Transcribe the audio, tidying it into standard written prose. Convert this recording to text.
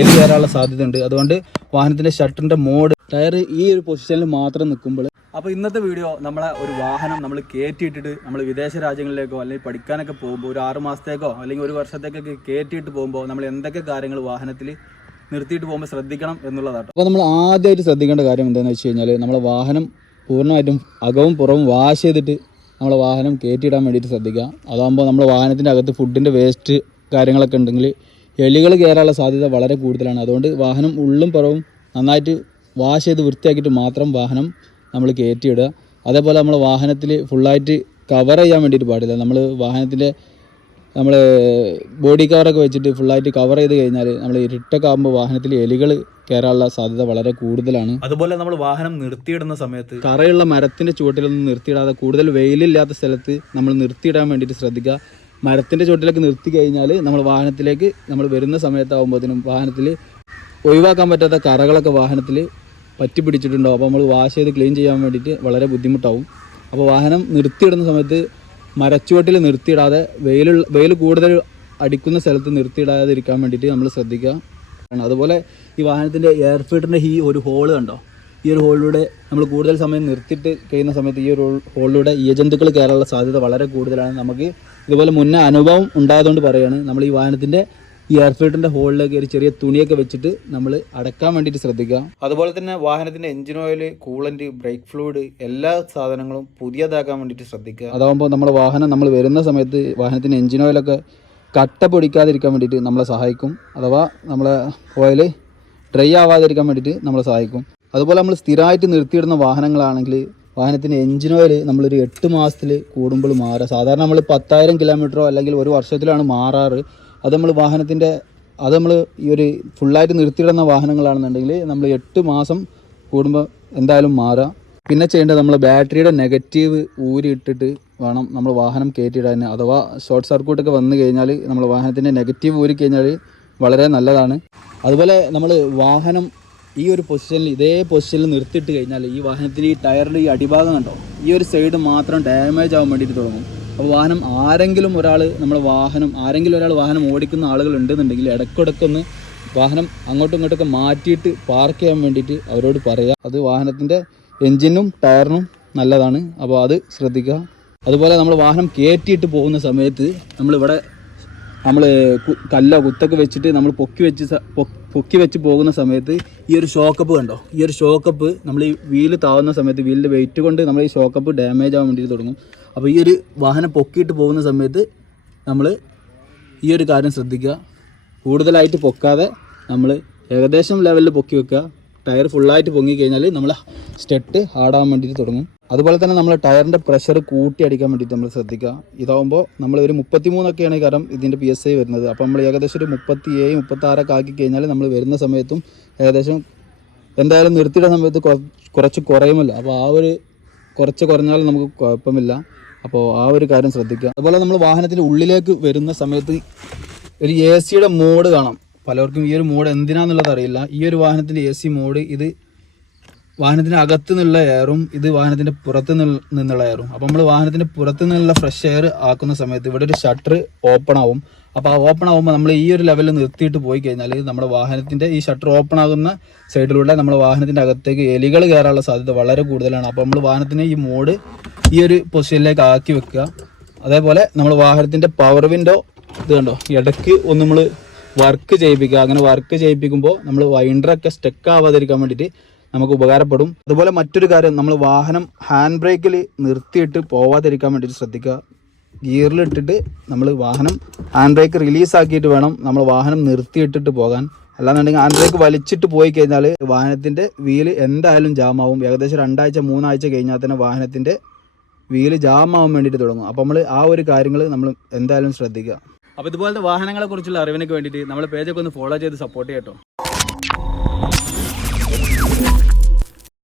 എലി കയറാനുള്ള സാധ്യതയുണ്ട്. അതുകൊണ്ട് വാഹനത്തിൻ്റെ ഷട്ടറിൻ്റെ മോഡ് ടയർ ഈ ഒരു പൊസിഷനിൽ മാത്രം നിൽക്കുമ്പോൾ. അപ്പോൾ ഇന്നത്തെ വീഡിയോ നമ്മളെ ഒരു വാഹനം നമ്മൾ കയറ്റിയിട്ടിട്ട് നമ്മൾ വിദേശ രാജ്യങ്ങളിലേക്കോ അല്ലെങ്കിൽ പഠിക്കാനൊക്കെ പോകുമ്പോൾ ഒരു 6 മാസത്തേക്കോ അല്ലെങ്കിൽ ഒരു വർഷത്തേക്കൊക്കെ കയറ്റിയിട്ട് പോകുമ്പോൾ നമ്മൾ എന്തൊക്കെ കാര്യങ്ങൾ വാഹനത്തിൽ നിർത്തിയിട്ട് പോകുമ്പോൾ ശ്രദ്ധിക്കണം എന്നുള്ളതാണ്. അപ്പോൾ നമ്മൾ ആദ്യമായിട്ട് ശ്രദ്ധിക്കേണ്ട കാര്യം എന്താണെന്ന് വെച്ച് കഴിഞ്ഞാൽ നമ്മളെ വാഹനം പൂർണ്ണമായിട്ടും അകവും പുറവും വാഷ് ചെയ്തിട്ട് നമ്മളെ വാഹനം കയറ്റിയിടാൻ വേണ്ടിയിട്ട് ശ്രദ്ധിക്കുക. അതാകുമ്പോൾ നമ്മുടെ വാഹനത്തിൻ്റെ അകത്ത് ഫുഡിൻ്റെ വേസ്റ്റ് കാര്യങ്ങളൊക്കെ ഉണ്ടെങ്കിൽ എലികൾ കയറാനുള്ള സാധ്യത വളരെ കൂടുതലാണ്. അതുകൊണ്ട് വാഹനം ഉള്ളും പുറവും നന്നായിട്ട് വാഷ് ചെയ്ത് വൃത്തിയാക്കിയിട്ട് മാത്രം വാഹനം നമ്മൾ കയറ്റിയിടുക. അതേപോലെ നമ്മൾ വാഹനത്തിൽ ഫുള്ളായിട്ട് കവർ ചെയ്യാൻ വേണ്ടിയിട്ട് പാടില്ല. നമ്മൾ വാഹനത്തിൻ്റെ ബോഡി കവറൊക്കെ വെച്ചിട്ട് ഫുള്ളായിട്ട് കവർ ചെയ്ത് കഴിഞ്ഞാൽ നമ്മൾ ഇരുട്ടൊക്കെ ആകുമ്പോൾ വാഹനത്തിൽ എലികൾ കയറാനുള്ള സാധ്യത വളരെ കൂടുതലാണ്. അതുപോലെ നമ്മൾ വാഹനം നിർത്തിയിടുന്ന സമയത്ത് കറയുള്ള മരത്തിൻ്റെ ചുവട്ടിലൊന്നും നിർത്തിയിടാതെ കൂടുതൽ വെയിലില്ലാത്ത സ്ഥലത്ത് നമ്മൾ നിർത്തിയിടാൻ വേണ്ടിയിട്ട് ശ്രദ്ധിക്കുക. മരത്തിൻ്റെ ചുവട്ടിലേക്ക് നിർത്തി കഴിഞ്ഞാൽ നമ്മൾ വാഹനത്തിലേക്ക് നമ്മൾ വരുന്ന സമയത്താകുമ്പോഴത്തേനും വാഹനത്തിൽ ഒഴിവാക്കാൻ പറ്റാത്ത കറകളൊക്കെ വാഹനത്തിൽ പറ്റി പിടിച്ചിട്ടുണ്ടാവും. അപ്പോൾ നമ്മൾ വാഷ് ചെയ്ത് ക്ലീൻ ചെയ്യാൻ വേണ്ടിയിട്ട് വളരെ ബുദ്ധിമുട്ടാവും. അപ്പോൾ വാഹനം നിർത്തിയിടുന്ന സമയത്ത് മരച്ചുവട്ടിൽ നിർത്തിയിടാതെ വെയിൽ കൂടുതൽ അടിക്കുന്ന സ്ഥലത്ത് നിർത്തിയിടാതിരിക്കാൻ വേണ്ടിയിട്ട് നമ്മൾ ശ്രദ്ധിക്കുക. അതുപോലെ ഈ വാഹനത്തിൻ്റെ എയർ ഫിൽറ്ററിൻ്റെ ഈ ഒരു ഹോള് കണ്ടോ, ഈ ഒരു ഹോളിലൂടെ നമ്മൾ കൂടുതൽ സമയം നിർത്തിയിട്ട് കഴിയുന്ന സമയത്ത് ഈ ഒരു ഹോളിലൂടെ ഇഴജന്തുക്കൾ കയറാനുള്ള സാധ്യത വളരെ കൂടുതലാണ്. നമുക്ക് ഇതുപോലെ മുന്നേ അനുഭവം ഉണ്ടായതുകൊണ്ട് പറയുകയാണ്. നമ്മൾ ഈ വാഹനത്തിൻ്റെ ഈ എയർ ഫിൽറ്ററിൻ്റെ ഹോളിലേക്ക് ഒരു ചെറിയ തുണിയൊക്കെ വെച്ചിട്ട് നമ്മൾ അടക്കാൻ വേണ്ടിയിട്ട് ശ്രദ്ധിക്കുക. അതുപോലെ തന്നെ വാഹനത്തിൻ്റെ engine oil, coolant, brake fluid എല്ലാ സാധനങ്ങളും പുതിയതാക്കാൻ വേണ്ടിയിട്ട് ശ്രദ്ധിക്കുക. അതാകുമ്പോൾ നമ്മുടെ വാഹനം നമ്മൾ വരുന്ന സമയത്ത് വാഹനത്തിൻ്റെ എഞ്ചിൻ ഓയിലൊക്കെ കട്ട പൊടിക്കാതിരിക്കാൻ വേണ്ടിയിട്ട് നമ്മളെ സഹായിക്കും. അഥവാ നമ്മളെ ഓയിൽ ഡ്രൈ ആവാതിരിക്കാൻ വേണ്ടിയിട്ട് നമ്മളെ സഹായിക്കും. അതുപോലെ നമ്മൾ സ്ഥിരമായിട്ട് നിർത്തിയിടുന്ന വാഹനങ്ങളാണെങ്കിൽ വാഹനത്തിൻ്റെ എഞ്ചിൻ ഓയിൽ നമ്മളൊരു 8 മാസത്തിൽ കൂടുമ്പോൾ മാറുക. സാധാരണ നമ്മൾ 10,000 കിലോമീറ്ററോ അല്ലെങ്കിൽ ഒരു വർഷത്തിലാണ് മാറാറ്. അത് നമ്മൾ ഈ ഒരു ഫുള്ളായിട്ട് നിർത്തിയിടുന്ന വാഹനങ്ങളാണെന്നുണ്ടെങ്കിൽ നമ്മൾ 8 മാസം കൂടുമ്പോൾ എന്തായാലും മാറുക. പിന്നെ ചെയ്യേണ്ടത് നമ്മൾ ബാറ്ററിയുടെ നെഗറ്റീവ് ഊരിയിട്ടിട്ട് വേണം നമ്മൾ വാഹനം കയറ്റിയിടാൻ. അഥവാ ഷോർട്ട് സർക്യൂട്ടൊക്കെ വന്നു കഴിഞ്ഞാൽ നമ്മൾ വാഹനത്തിൻ്റെ നെഗറ്റീവ് ഊരി കഴിഞ്ഞാൽ വളരെ നല്ലതാണ്. അതുപോലെ നമ്മൾ വാഹനം ഈ ഒരു പൊസിഷനിൽ ഇതേ പൊസിഷനിൽ നിർത്തിയിട്ട് കഴിഞ്ഞാൽ ഈ വാഹനത്തിന് ഈ ടയറിൻ്റെ ഈ അടിഭാഗം കണ്ടോ, ഈ ഒരു സൈഡ് മാത്രം ഡാമേജ് ആവാൻ വേണ്ടിയിട്ട് തുടങ്ങും. അപ്പോൾ വാഹനം ആരെങ്കിലും ഒരാൾ വാഹനം ഓടിക്കുന്ന ആളുകൾ ഉണ്ടെന്നുണ്ടെങ്കിൽ ഇടയ്ക്കിടയ്ക്കൊന്ന് വാഹനം അങ്ങോട്ടും ഇങ്ങോട്ടൊക്കെ മാറ്റിയിട്ട് പാർക്ക് ചെയ്യാൻ വേണ്ടിയിട്ട് അവരോട് പറയുക. അത് വാഹനത്തിൻ്റെ എൻജിനും ടയറിനും നല്ലതാണ്. അപ്പോൾ അത് ശ്രദ്ധിക്കുക. അതുപോലെ നമ്മൾ വാഹനം കയറ്റിയിട്ട് പോകുന്ന സമയത്ത് നമ്മൾ കല്ലോ കുത്തൊക്കെ വെച്ചിട്ട് നമ്മൾ പൊക്കി വെച്ച് പോകുന്ന സമയത്ത് ഈ ഒരു ഷോക്കപ്പ് കണ്ടോ, ഈ ഒരു ഷോക്കപ്പ് നമ്മൾ ഈ വീല് താവുന്ന സമയത്ത് വീലിൻ്റെ വെയിറ്റ് കൊണ്ട് നമ്മൾ ഈ ഷോക്കപ്പ് ഡാമേജ് ആവാൻ വേണ്ടിയിട്ട് തുടങ്ങും. അപ്പോൾ ഈ ഒരു വാഹനം പൊക്കിയിട്ട് പോകുന്ന സമയത്ത് നമ്മൾ ഈ ഒരു കാര്യം ശ്രദ്ധിക്കുക. കൂടുതലായിട്ട് പൊക്കാതെ നമ്മൾ ഏകദേശം ലെവലിൽ പൊക്കി വെക്കുക. ടയർ ഫുള്ളായിട്ട് പൊങ്ങിക്കഴിഞ്ഞാൽ നമ്മൾ സ്റ്റെട്ട് ഹാർഡാകാൻ വേണ്ടിയിട്ട് തുടങ്ങും. അതുപോലെ തന്നെ നമ്മൾ ടയറിൻ്റെ പ്രഷർ കൂട്ടി അടിക്കാൻ വേണ്ടിയിട്ട് നമ്മൾ ശ്രദ്ധിക്കുക. ഇതാകുമ്പോൾ നമ്മൾ ഒരു 33ഒക്കെയാണ് കാരണം ഇതിൻ്റെ PSI വരുന്നത്. അപ്പോൾ നമ്മൾ ഏകദേശം ഒരു 37, 36 ആക്കി കഴിഞ്ഞാൽ നമ്മൾ വരുന്ന സമയത്തും ഏകദേശം എന്തായാലും നിർത്തിയിടുന്ന സമയത്ത് കുറച്ച് കുറയുമല്ലോ. അപ്പോൾ ആ ഒരു കുറച്ച് കുറഞ്ഞാൽ നമുക്ക് കുഴപ്പമില്ല. അപ്പോൾ ആ ഒരു കാര്യം ശ്രദ്ധിക്കുക. അതുപോലെ നമ്മൾ വാഹനത്തിൻ്റെ ഉള്ളിലേക്ക് വരുന്ന സമയത്ത് ഒരു AC മോഡ് കാണാം. പലർക്കും ഈ ഒരു മോഡ് എന്തിനാണെന്നുള്ളത് അറിയില്ല. ഈ ഒരു വാഹനത്തിൻ്റെ AC മോഡ് ഇത് വാഹനത്തിൻ്റെ അകത്തു നിന്നുള്ള എയറും ഇത് വാഹനത്തിൻ്റെ പുറത്ത് നിന്നുള്ള എയറും. അപ്പോൾ നമ്മൾ വാഹനത്തിൻ്റെ പുറത്ത് നിന്നുള്ള ഫ്രഷ് എയർ ആക്കുന്ന സമയത്ത് ഇവിടെ ഒരു ഷട്ടർ ഓപ്പൺ ആവും. അപ്പോൾ ആ ഓപ്പൺ ആകുമ്പോൾ നമ്മൾ ഈ ഒരു ലെവലിൽ നിർത്തിയിട്ട് പോയി കഴിഞ്ഞാൽ നമ്മുടെ വാഹനത്തിൻ്റെ ഈ ഷട്ടർ ഓപ്പൺ ആകുന്ന സൈഡിലൂടെ നമ്മുടെ വാഹനത്തിൻ്റെ അകത്തേക്ക് എലികൾ കയറാനുള്ള സാധ്യത വളരെ കൂടുതലാണ്. അപ്പോൾ നമ്മൾ വാഹനത്തിന് ഈ മോഡ് ഈ ഒരു പൊസിഷനിലേക്ക് ആക്കി വെക്കുക. അതേപോലെ നമ്മൾ വാഹനത്തിൻ്റെ പവർ വിൻഡോ ഇത് കണ്ടോ, ഇടയ്ക്ക് ഒന്ന് നമ്മൾ വർക്ക് ചെയ്യിപ്പിക്കുക. അങ്ങനെ വർക്ക് ചെയ്യിപ്പിക്കുമ്പോൾ നമ്മൾ വൈൻഡറൊക്കെ സ്റ്റക്ക് ആവാതിരിക്കാൻ വേണ്ടിയിട്ട് നമുക്ക് ഉപകാരപ്പെടും. അതുപോലെ മറ്റൊരു കാര്യം, നമ്മൾ വാഹനം ഹാൻഡ് ബ്രേക്കിൽ നിർത്തിയിട്ട് പോവാതിരിക്കാൻ വേണ്ടിയിട്ട് ശ്രദ്ധിക്കുക. ഗിയറിലിട്ടിട്ട് നമ്മൾ വാഹനം ഹാൻഡ് ബ്രേക്ക് റിലീസാക്കിയിട്ട് വേണം നമ്മൾ വാഹനം നിർത്തിയിട്ടിട്ട് പോകാൻ. അല്ലാന്നുണ്ടെങ്കിൽ ഹാൻഡ് ബ്രേക്ക് വലിച്ചിട്ട് പോയി കഴിഞ്ഞാൽ വാഹനത്തിൻ്റെ വീല് എന്തായാലും ജാമാവും. ഏകദേശം 2 ആഴ്ച 3 ആഴ്ച കഴിഞ്ഞാൽ തന്നെ വാഹനത്തിൻ്റെ വീല് ജാമാവാൻ വേണ്ടിയിട്ട് തുടങ്ങും. അപ്പോൾ നമ്മൾ ആ ഒരു കാര്യങ്ങൾ നമ്മൾ എന്തായാലും ശ്രദ്ധിക്കുക. അപ്പോൾ ഇതുപോലത്തെ വാഹനങ്ങളെക്കുറിച്ചുള്ള അറിവിനൊക്കെ വേണ്ടിയിട്ട് നമ്മുടെ പേജൊക്കെ ഒന്ന് ഫോളോ ചെയ്ത് സപ്പോർട്ട് ചെയ്യട്ടോ.